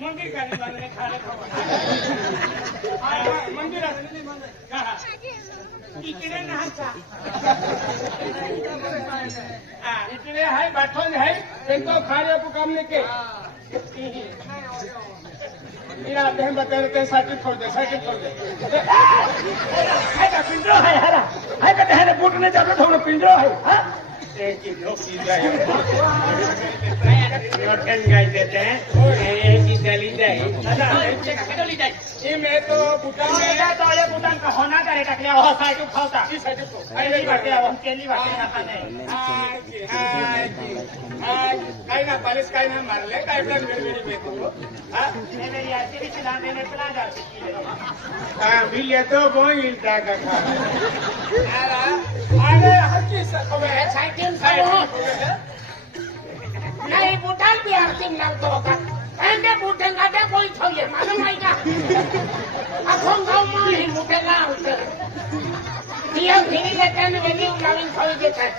मंदिर का बांधणे खाले मंदिर इकडे नाचा इकडे है बाठों है एक तो खाने को काम लेके मेरा बहन बता रहे साइकिल छोड़ दे है पिंजरो है हरा है कहते हैं बूटने जाते थोड़ा पिंजरो है हाँ एक ही लोग सीधा है नोटन गाय देते हैं एक ही दली जाए ये मैं तो भूटान में तोड़े भूटान का होना करे टकले वो साइकिल खाता इस साइकिल को अरे बाटे वो केली बाटे ना खाने काय ना बालिश काय ना मारले काय प्लान मेरी बेटू हां मेरी आती भी चला देने प्लान जाती हां भी ये तो बोल इल्टा का खा अरे हकी सब साइकिल नहीं भूटान भी आरती लगतो होता ऐसे भूटेंगा ते कोई छोड़े मालूम है क्या अखों गांव में ही भूटेंगा होते दिया फिरी लेते हैं वेली उलाविन छोड़ देते हैं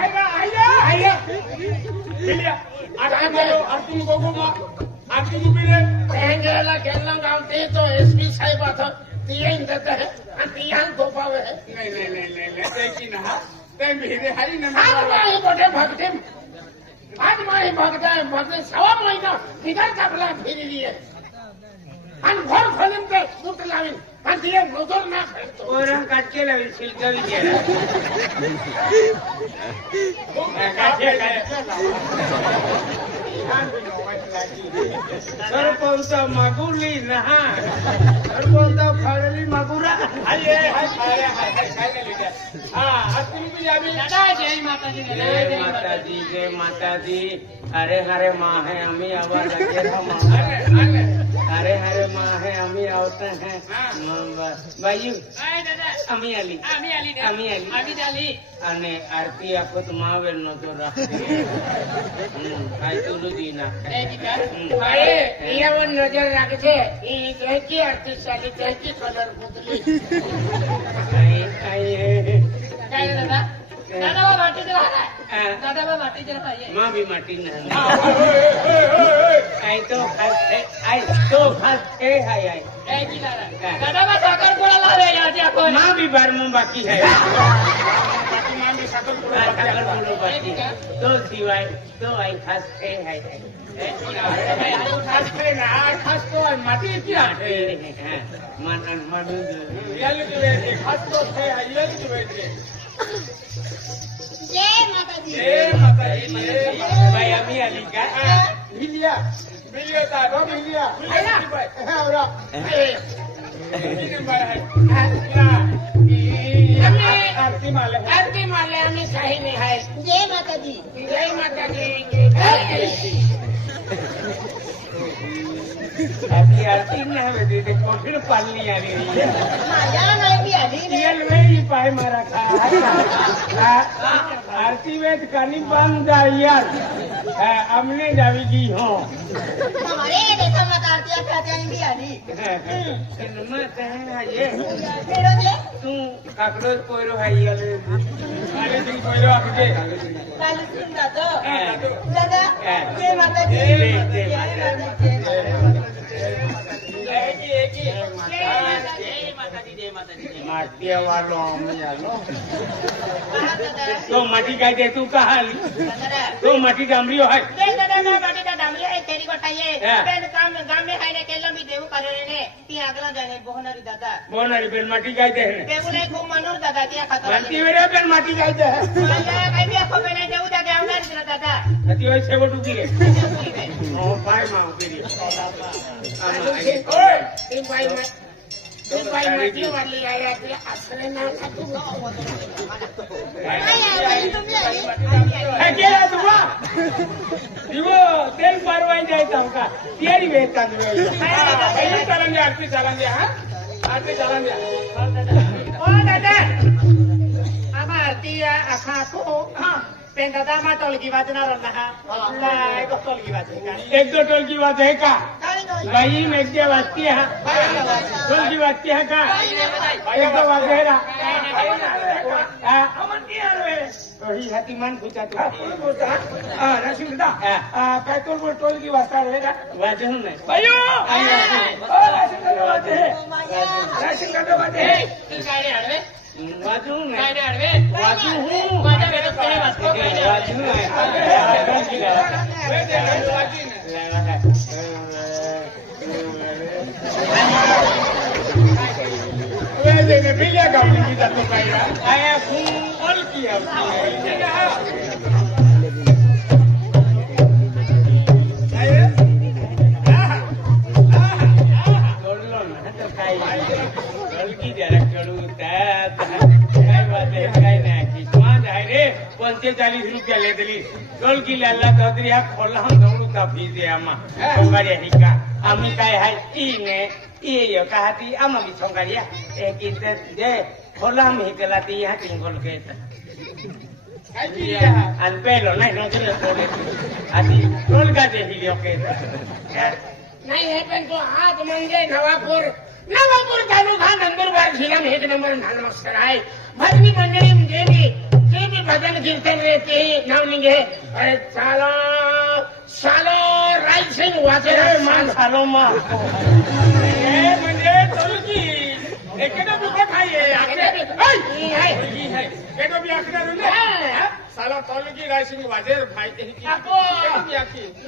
आया बिलिया आज बोलो आरती गोगो मा आरती मुबिले कहेंगेला केरला गांव ते तो एसपी साहब आता दिया इन देते हैं दिया तो पावे है नहीं देखी ना ते मेरे हरी न मारे बोटे भगते आज माही भगते सवा महीना किधर कपला फिरी लिए अन घर खोलिम ते बूट लाविन पण दिए नजर ना खातो ओरंग काटके लाविन सिल्का भी गेला सरपंच मागुली ना सरपंच फाडली मागुरा जय माता दी अरे हरे माँ है हमें आवाज अरे माँ है हमें आवते हैं भाई अमी आली અને આરતી આખો તો માવેલ નો તો રાખે આઈ તો લુદીના એ દીકરા ભાઈ ઈયાવન નજર રાખે છે ઈ કેકી આરતી ચાલી કેકી કલર બદલી આઈ કાઈ દાદા દાદા માટી જરા દાદા માટી જરા ખાઈએ માં भी माटी ना आई तो खास ए हाय ए की दादा बा साकर कोला लावे आज को मां भी बार में बाकी है तो सिवाय तो आई खास है खास है ना खास तो माटी क्या है मन रियल के खास तो है रियल के जय माता दी भाई अभी आली का बिलिया था दो बिलिया और आरती माले हमें सही नहीं है जय माता दी आपकी आरती न हमें दीदी कोठिन पालनी आ रही है रियल में ही पाए मारा खा आरती में कानी बंद यार हमने जावी की हो हमारे देखो मत आरती क्या जाएंगी आली मत है ये फेरो दे तू काकड़ो कोयरो है ये वाले दिन कोयरो आके काली सुन दादा जय माता दी माटी वालो तो माटी का दे तू कहा तो माटी डामरी है माटी का डामरी है तेरी को चाहिए काम गांव में है केला भी देव करे ने ती अगला जाने बोहनारी बेन माटी का दे बेबुले खूब मनोर दादा दिया खाता माटी मेरे बेन माटी का दे काय भी आपको बेने देऊ दादा आवणार दिला दादा अति होय शेवट उगी रे ओ पाय मां पेरी ओय ती पाय माटी वाली आया ते असरे ना खातूंगा है केला तुवा दिवो तेल परवाई जायता का तेरी वेता दिवो पहिले चलन दे आरती चलन दे हां आरती चलन दे ओ दादा आमा आरती आखा को हां पेन दादा मा टोलकी वाजना रहा एक टोलकी वाज है का एक दो टोलकी वाज है का बाई मेघ्या वाजती हा कोणती वाजती हा का एक वाजेरा ही हाती मान पूछा तू रशिदा पेट्रोल टोल की वास्ता रहेगा वाजे हूँ मैं भाइयों राशन का वाजे वाजू बिलिया गाँव की जातो आया फूल किया ₹45 ले दिली टोल की लाला चौधरी हा खोला हम दौड़ता फीजे आमा सोंगारिया हिका आम्ही काय हाय इने ये कहती आमा भी सोंगारिया एक इंते जे खोला हम हिकला ती हा टिंगोल के an pelo नहीं नोचले तोड़े आदि टोल का दे हिलियो के नहीं है पण तो हाथ मंगे नवापूर तालुका नंदुरबार जिल्हा में 1 नंबर नमस्कार आहे भजनी मंडळी म्हणजे जे भी भजन कीर्तन रहते नाव निघे अरे सालो रायसिंग वाचे मान सालो मा म्हणजे चलकी एकेडो बुका खाये एकेडो भी आखडा रुले साला तौलगी रायसिंग वाजेर भाई ही आपो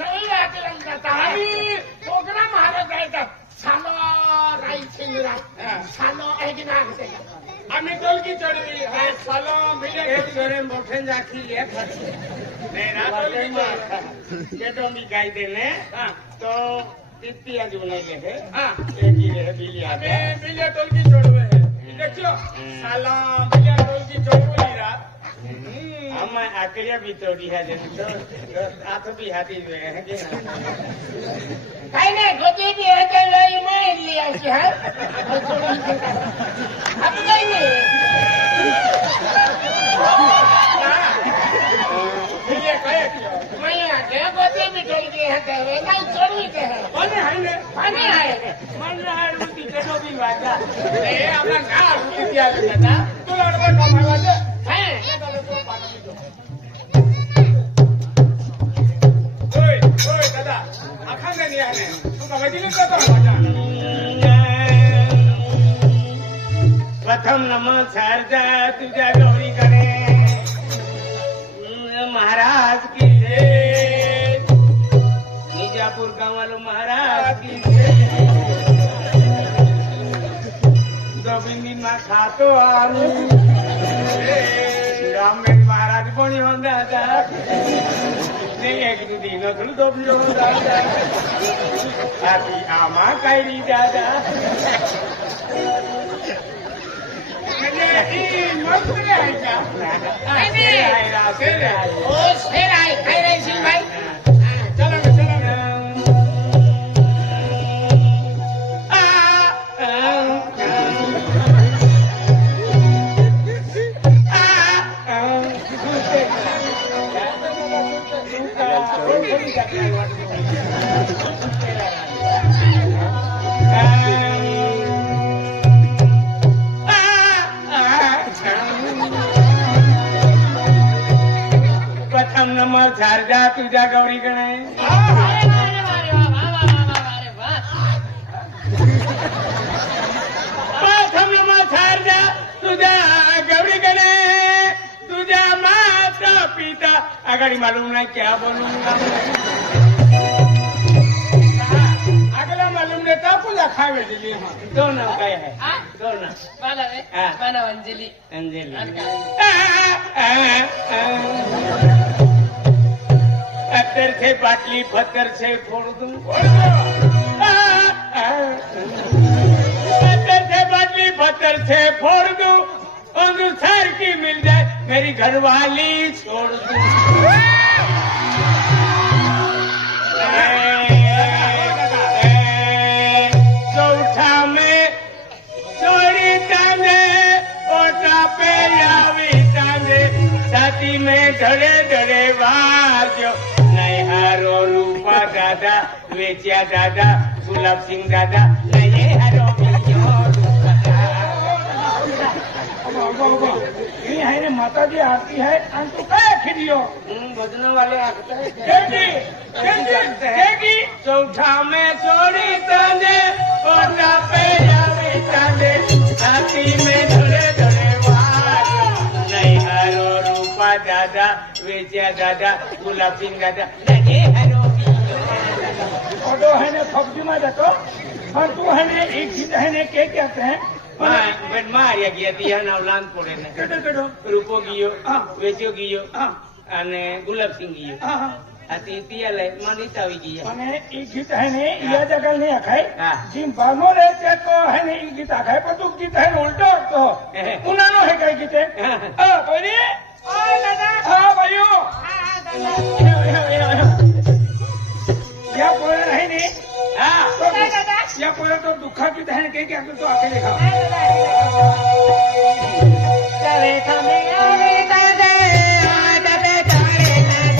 नवी आचरण करता आम्ही प्रोग्राम हारत जायचा सालो रायसिंग सालो एक ना आम्ही टोलकी चढवी सालो मिले घरे मोठे जाखी एक नाही ना टोलकी केटो मी गाय देने तो तिती आज बनाइले है एक ही है बिलिया बिलिया टोलकी चढवे है देखियो साला बिलिया टोलकी चढवी रात हम आकड़िया भी तोड़ी है तो आठ भी हाथी है कि काई ने गोती भी है के लई मैं लिया है अब नहीं ये कहे मैं आके गोती भी तोड़ के है के नहीं छोड़ी के है पानी है मन है रुती केटो भी वाजा ए अपना ना रुती दिया बेटा तू लड़वा कमावा दे है ओय दादा अखंड नाही आहे तू का वडील करतो प्रथम नमस्कार तुझ्या गौरीकडे महाराज की जय निजापूर गावालो महाराज की जय गोविंदी मा खातो आम्ही रामेन महाराज कोणी होता एक दिन थोडं दोबलो दादा आधी आमा कायरी दादा म्हणजे मस्त आहे का शेर आहे काय राहायची भाई चला प्रथम नमस्कार जा तुझ्या गौरीकडे प्रथम नमस्कार जा तुझ्या गौरीकडे तुझ्या माता पिता आगाड़ी मालूम नहीं क्या बोलूंगा अगला मालूम नहीं था पूजा खावे दिली दो नाम काय है दो नाम माना अंजलि अत्तर से बाटली पत्थर से फोड़ दूं अत्तर से बाटली पत्थर से फोड़ दूं अनुसार की मिल जाए मेरी घरवाली छोड़ दूं चौथा में चोरी टांगे ओटा पे यावी टांगे छाती में धड़े धड़े वाजो नहीं हारो रूपा दादा वेचिया दादा गुलाब सिंह दादा नये हरो ये है ने माता जी आरती है और तू क्या खिलियो भजनों वाले आते हैं चौथा में छोड़ी तने ओटा पे जावे तने हाथी में धड़े धड़े वार नहीं हरो रूपा दादा वेचिया दादा गुलाब सिंह दादा नये हरो ऑटो है ने सब्जी में देखो और तू है ने एक चीज है ने क्या कहते हैं માર્યા ગયા ત્યાં નવલાન પડે ને કેડો રૂપો ગયો વેચ્યો ગયો અને ગુલાબસિંહ ગયો આ ત્યાં લઈ માનીત આવી ગયા અને એ ગીત હે ને યા જગલ નહીં આખાય હા જીમ ભાગો રે છે તો હે ને એ ગીત આખાય પણ તું ગીત હે ઉલટો તો ઉનાનો હે કઈ ગીતે ભાઈ ઓય દાદા હા ભાઈઓ या पोरा है ने या पोरा तो दुखा की है के क्या तो आके देखा चले कमे आवे दादा दादा चले दादा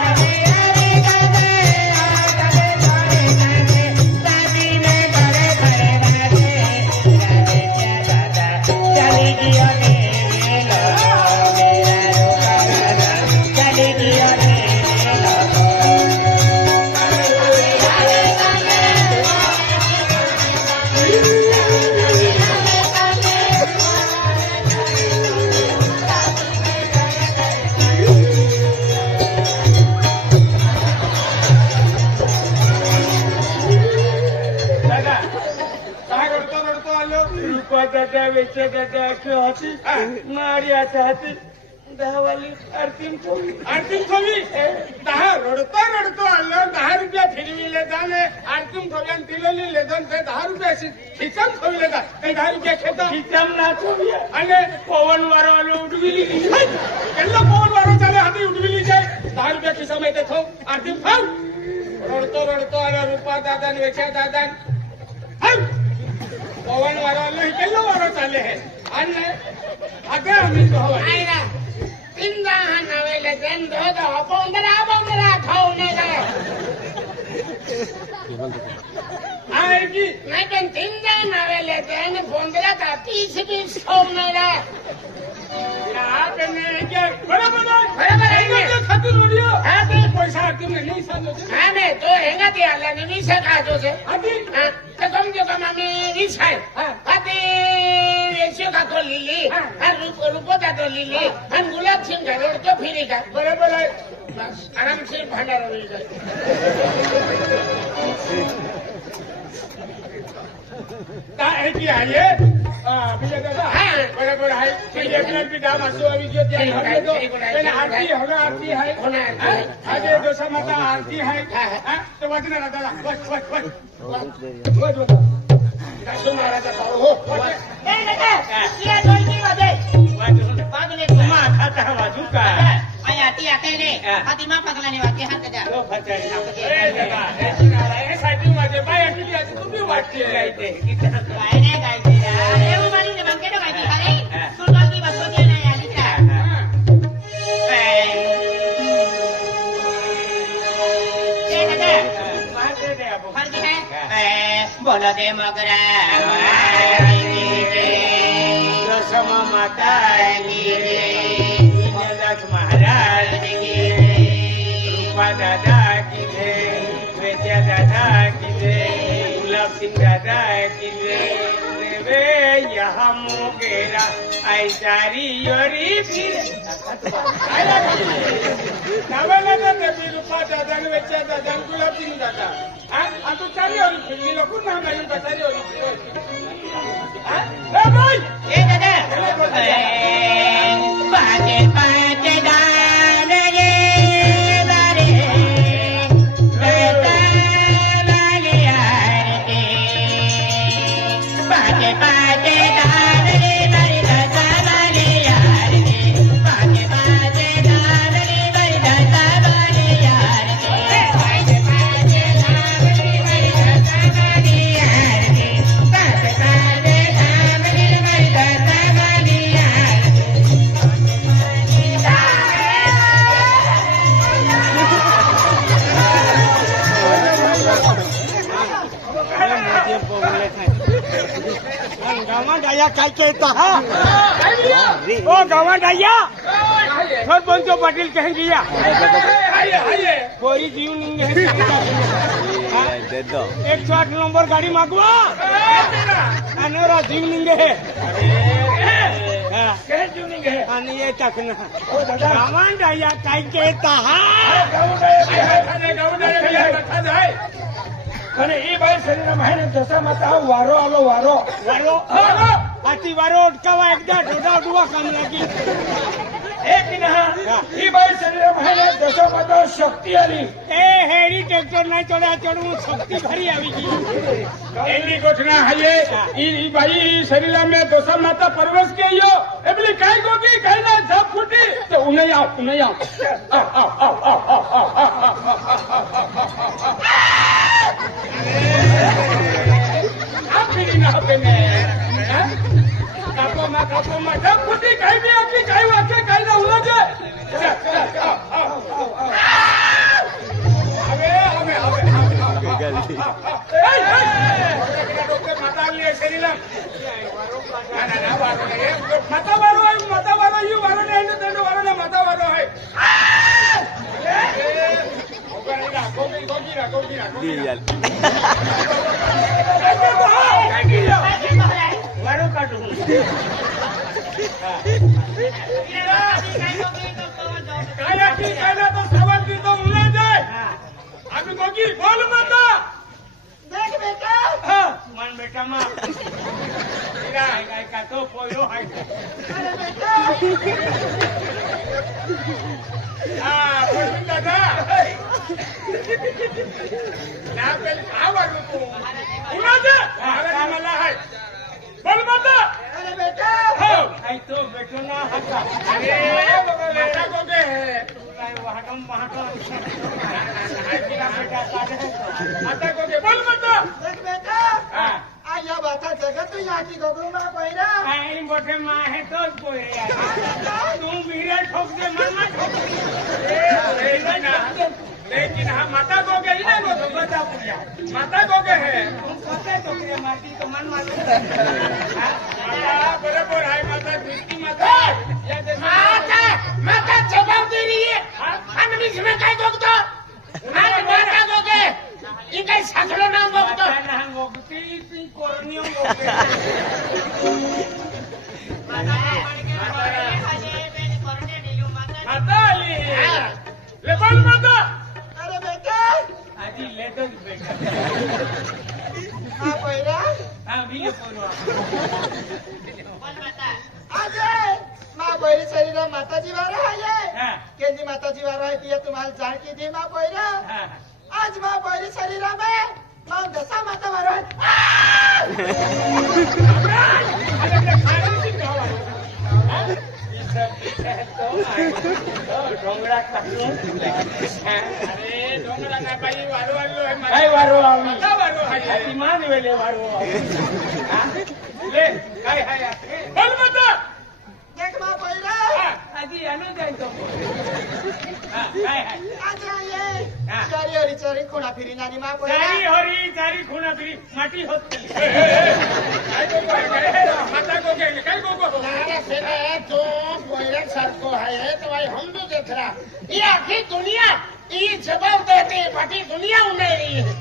आवे दादा दादा चले दादा शादी में बड़े बड़े दादा दादा चली गियो ने लो मेरा रूपा दादा चली गियो ने दादा वेचे दादा क्यों होती मारी आता होती दहावाली आरती खोवी 10 रडतो आलो 10 रुपया फिरविले जाणे आरती खोव्यान तिलोली लेदन ते 10 रुपया खिचम खोविले जा ते 10 रुपया खेता खिचम ना खोविया અને પવન વાળો આલો ઉડવીલી કેટલો પવન વાળો ચાલે હાથી ઉડવીલી જાય 10 रुपया ખિસ્સા માં દેખો આરતી ખાવ રડતો આલો રૂપા દાદા ને વેચ્યા દાદા પવન વાળો આલો કેટલો વાળો ચાલે હે અને આગળ અમે તો હવા આયરા તિંદા નવેલે દેન દો બોંદરા ખાઉને જાય આયકી નહીં પણ તિંદા નવેલે દેન બોંદરા કા 30 ખાઉને જાય આપને કે બરાબર હે તો ખાતું રોડિયો હા તે પૈસા તમને નહીં સાજો છે હા ને તો હેંગા તે આલા ને વિશે કાજો છે આથી હા તો સમજો કે મામી વિસાય હા આથી વેચ્યો કાતો લીલી આ રૂપો કાતો લીલી અને ગુલાબ સિંહ ઘરોડ તો ફીરી કા બરાબર બસ આરામ से ભંડારો લઈ જાય તા હે કે આયે બીજા દાદા હા બરાબર હાય બીજા એકલા બી દામ આસો આવી ગયો ત્યાં હવે તો એને આરતી હવે આરતી હાય આજે દોસા માતા આરતી હાય હા તો વચના દાદા બસ દાસુ મહારાજ પાડો હો એ દાદા કિયા જોઈ વાજે વાજને તુમા ખાતા વાજુ કા આયા તી આતે ને આતીમાં પગલાની વાજે હાથ જા ઓ ફચાઈ એ દાદા એ સિનારા એ સાઈડ વાજે ભાઈ આટલી આજે તું બી વાજતી ગાઈતે ગાયને ગાઈતે એવું મારી ને બંકેડો ગાઈતી ખાલી સુરવાલની વસ્તુ કે ના આલી જા એ દાદા મારતે દે આપો ફરજી હે બોલો દે મગરા દસમ માતા ની દાસ મહારાજ ની રૂપા દાદા की जय वेच्या दादा की जय गुलाब सिंह दादा की जय वे यहाँ मोगेरा ऐसारी योरी फिर नावाला दादा मी रूपा दादा ने वेच्या दादा गुलाब सिंह दादा आ तू चाली और फिरली लोकून नाम घेऊन बसाली होती ए भाई ए दादा पाचे पाचे दान रे बारे बेटा वाले यार के पाचे पाचे दान रे बारे दादा वाले यार के पाचे पाचे दान रे बारे दादा वाले यार के पाचे पाचे दान रे बारे दादा वाले यार के पाचे पाचे दान रे बारे दादा वाले यार आया काय कहता हा ओ गावात आया सरपंच पाटील कहें गया कोई जीव नहीं है 108 नंबर गाड़ी मागवा अनेरा जीव नहीं है आणि ये टाकणं गावात आया काय कहता हा અને એ ભાઈ શરીર માં દશા માતા વારો આલો વારો વારો આથી વારો અટકાવા એકદા ઢોડા ઉડવા કામ લાગી એક ના એ ભાઈ શરીર માં દશા માતા શક્તિ આલી એ હેડી ટ્રેક્ટર ના ચડ્યા ચડવું શક્તિ ભરી આવી ગઈ એની ગોઠના હાયે ઈ ભાઈ શરીર માં દશા માતા પરવેશ કેયો એ પેલી કાઈ ગોગી કાઈ ના ઝાપ ફૂટી તો ઉનઈ આવ આપે ને કાપોમાં ઝાપ ફૂટી કાઈ બી આખી કાઈ વાકે કાઈ ના ઉલાજે માતા લે શરીર માતા વાળો યુ વાળો ને દંડ વાળો ને માતા વાળો હે વારો કાઢું કાયના તો સવાલ કી તો ઉલા જાય આબી ગોગી બોલ માતા દેખ બેટા મન બેટા માં ગાય કા તો પોયો હાય અરે બેટા બોલ દાદા ના પેલ આવવાનું તું ઉલા જા હવે મલા હાય બોલ માતા અરે બેટા આઈ તો બેટો ના હતા અરે માતા ગોગે વાહકમ વાહકમ માતા ગોગે બોલ માતા દેખ બેટા આયા બાતા જગત તું યાકી ગોગુમાં કોઈરા આઈ મોટે માં હે તો જ કોઈ યાર તું વીરે ઠોક દે મનમાં ઠોક लेकिन हाँ माता को के ही ना वो तो बता पूजा माता को के है तुम सोचे तो मेरे माटी तो मन मालूम माता बराबर है माता दूसरी माता माता जवाब दे रही है हम बीच में काय को तो माता को के ये काय साखलो नाम को तो ना गोगती ती कोरनियो गोगती माता ये ले बोल माता અરે બેટા આજી લે તો બેટા આ કોઈરા હા બીલે પોરો બોલ માતા આજે માં કોઈરી શરીર માતાજી વાળા આયે હા કેજી માતાજી વાળા है तिया तुम्हारे जान की दी मां कोईरा હા आज मां कोईरी शरीर में मां दशा माता वाला ઢોંગરા કાઢું अरे डोंगरा ना भाई वारो वारो है કઈ વારો આવી माता वारो है આજી માં વેલે વારો આવી ले काय है बोल माता देख मां कोईरा આજી આનો જાય તો હા કાઈ હાય आज आये हाँ। चारी हरी चारी खुना फिरी नानी मां कोईरा ચારી હરી ચારી ખૂણા ફરી માટી હોત काय को माता को के काय को अरे सेने तो कोयरा सर को है तो भाई हम तो देख रहा ये आखिर दुनिया ये जवाब देते बाकी दुनिया उन्हें रही है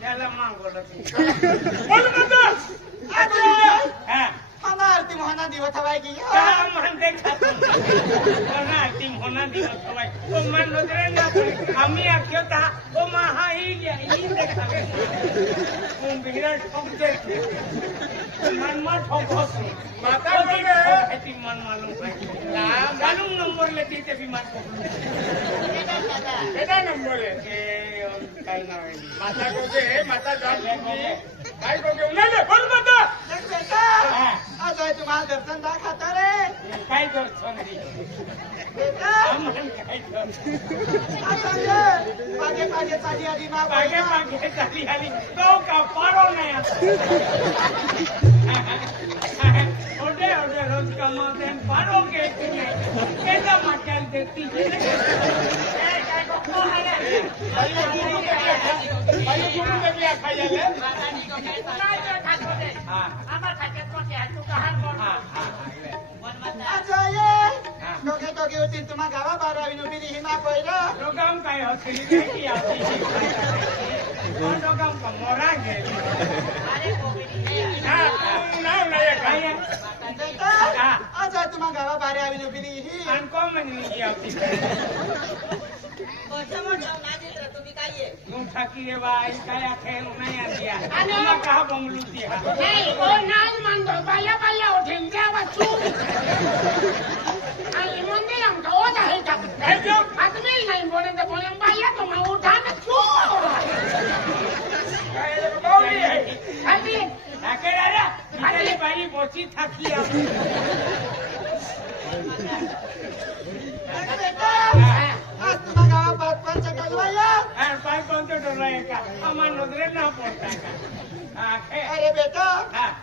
ચાલા માંગો લખી बोल माता आज હા हमार आरती मोहना दिवस हवाई की કા મન દેખાતું ના ટીમ હોના દિવસ હોય ઓ મન નજરે ના પડે આમી આખ્યો તા ઓ મહા ઈ ગયા ઈ દેખાવે હું વિરાટ ઠોક દે મન માં ઠોક હોસ माता તો को ઠોક मन मालूम मालूम नंबर लेती ते भी मार केटा नंबर है के काई ना माता को के माता जान काय को के उन्हें ले बोल माता देख बेटा आज आये तुम्हारा दर्शन दा खाता रे काई दर्शन दी बेटा हमन काई दर्शन आज आये पागे पागे साड़ी आदि मां पागे पागे चाली हाली तो का पारो नहीं ओडे ओडे रोज कमाते हैं पारो के कैसा मचाल देती है भाई गुरु ने क्या खाया ले आम्हा खात्यात मोठे आहे तू कहार कोण दोघे दोघे होतील तुम्हा गावा बारावी नुबीली हिमा पहिला लोकां काय होती की आपली लोकां मोरा गेली अरे कोबडी नाव नाही काय आज तुम्हा गावा बारावी नुबीली ही अनको म्हणली आपली तुम्ही काय आहे नु ठाकी रे बाई काय आखे नाही आदिया तुला कहा बंगलुती हा नाही ओ नाच मानतो बाया बाया उठेन त्या वाचू आणि मंदिर आमका ओद आहे का काय जो आदमी नाही बोले तर बोले बाया तो मग उठा ना चू काय बावली आहे आली ठाके दादा आली बाई बोची थाकी आपली आज तुम्हा गावा पाच पाच डोलवाया पाय कोणते डोला आहे का आम्हा नजरे ना पडता का अरे बेटा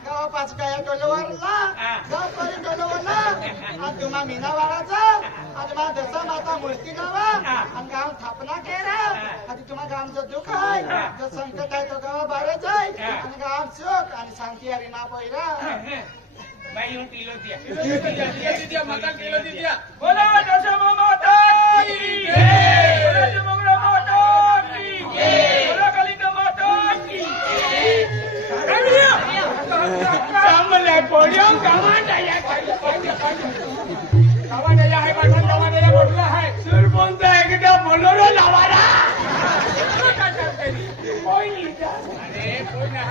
गावा पाच गाया डोलवरला गाव परी डोलवरला आज तुम्हा मीनावाडाचा आज मा दसा माता मूर्ती गावा आणि गाव स्थापना केला आधी तुम्हा गावचं दुःख आहे जो संकट आहे तो गावा बाहेरच आहे आणि गाव सुख आणि शांती हरी ना पहिला बाई हूँ किलो दिया मका किलो दिया बोला दशमा माता की बोला जमंगला माता की बोला कालिका माता की सामने पोडियो कामाडया कामाडया है बाटन कामाडया बोलला है सुर बोलता है कि तो बोलोरो लावारा कोई नहीं अरे कोई ना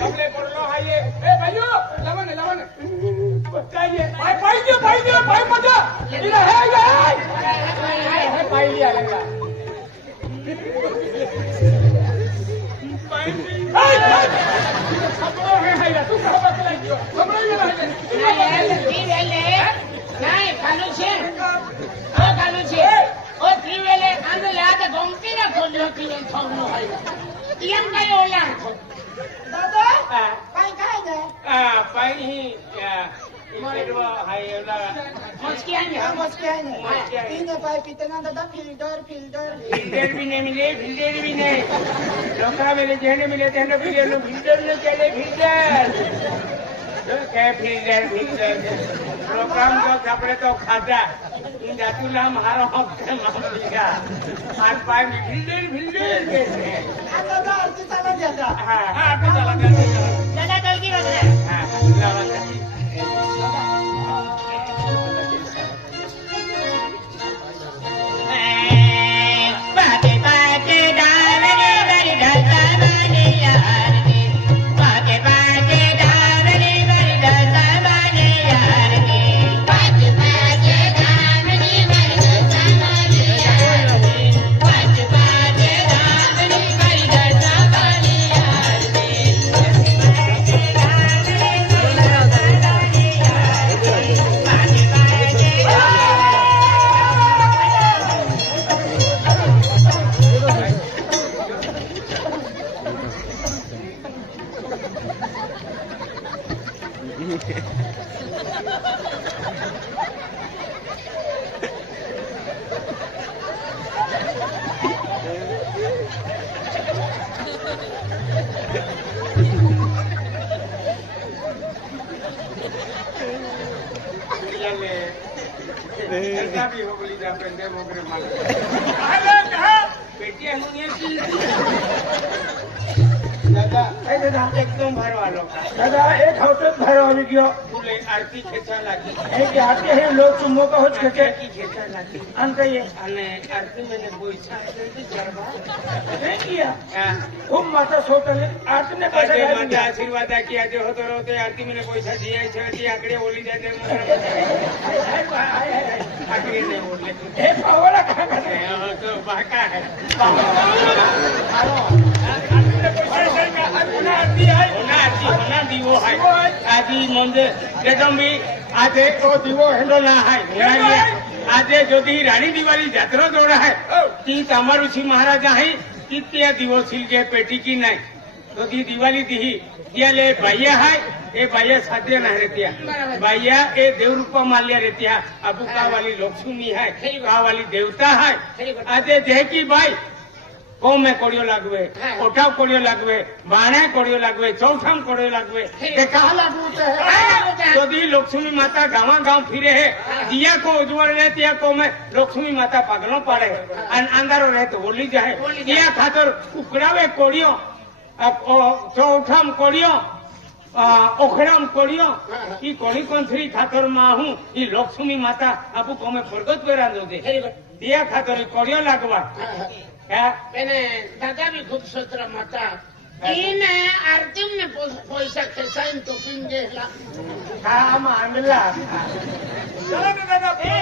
कबले बोलो है ये ए भाइयों लावन बताइए भाई मजा इधर है भाई लिया लगा तू कहा बतला क्यों समझ में नाही कालू छे ओ त्रिवेले आंदले आता गमती ना खोल्यो की थोनो आहे एम काय ओला दादा काय काय गे पाणी इकडवा हाय एवढा मस्की आहे मस्के आहे तीन पाय पितना दादा फिल्टर फिल्टर भी नहीं मिले फिल्टर भी नहीं लोका मेरे जेने मिले तेने भी ये फिल्टर ने चले फिल्टर क्या फिल्टर प्रोग्राम को कपड़े तो खाता इन जातुला मारो हफ्ते मामलिका आज पाय फिल्टर कैसे दादा आरती चाला द्या हाँ आपको चला करते दादा कल की बात है हाँ लावा बाके बाके डावरे बरी ढलता माने यार के बाके बाके डावरे बरी ढलता माने यार के बाके बाके डावरे बरी ढलता माने यार के बाके बाके डावरे बरी ढलता माने यार के बाके डावरे बरी ढलता माने यार के बाके बाके ऐसा भी हो बोली जाते हैं मोगरे मार अरे कहा बेटी अनुनिया की दादा एकदम भर वालों का दादा एक हफ्ते भर वाली गयो फूले आरती खेचा लागी एक आते हैं लोग चुम्बो का होच खेचे की खेचा लागी अंत ये अने आरती मैंने पैसा जल्दी करवा नहीं किया हां खूब माता सोटले आरती ने पैसा આજે खाया માતા આશીર્વાદ આકી આજે હોતો રહો આરતી મને પૈસા દિયા છે હજી આકડે ઓલી જાય આકડે ને ઓલે ए पावला कहाँ करे તો બાકા હે હોના દીવો હાય આજી મંદિર જેટમ બી આજે તો દીવો હેલો ના હાય આજે જોતી રાણી દિવાળી જાત્રા દોડા હે તી તમારું છી મહારાજા હે ती त्या दिवो सिलके पेटी की नाही तो ती दिवाळी ती त्याले बाह्य हाय ए बाह्य साध्य नाही रेत्या बाह्या ए देवरूपा माल्या रेत्या अबू का वाली लक्ष्मी हाय का वाली देवता हाय आजे जे की बाई કોમે કોળિયો લાગવે કોટાવ કોળિયો લાગવે બાણે કોળિયો લાગવે ચૌઠામ કોળિયો લાગવે તે કહા लागू तो दी लक्ष्मी माता गावा गांव फिरे है दिया को उज्जवल रहे तिया को में लक्ष्मी माता पगलों पाड़े अंधारो रहे तो बोली जाए दिया खातर उकड़ावे कोड़ियो चौठाम कोड़ियो ओखराम कोड़ियो ई कोड़ी कंथरी खातर माहू ई लक्ष्मी माता आपू को में प्रगट करा दो दे दिया खातर कोड़ियो लागवा मैंने दादा भी खूब सोचरा माता इन आरती में पैसा खेसाइन तो पिंगे ला हाँ मामला चलो ना दादा ए,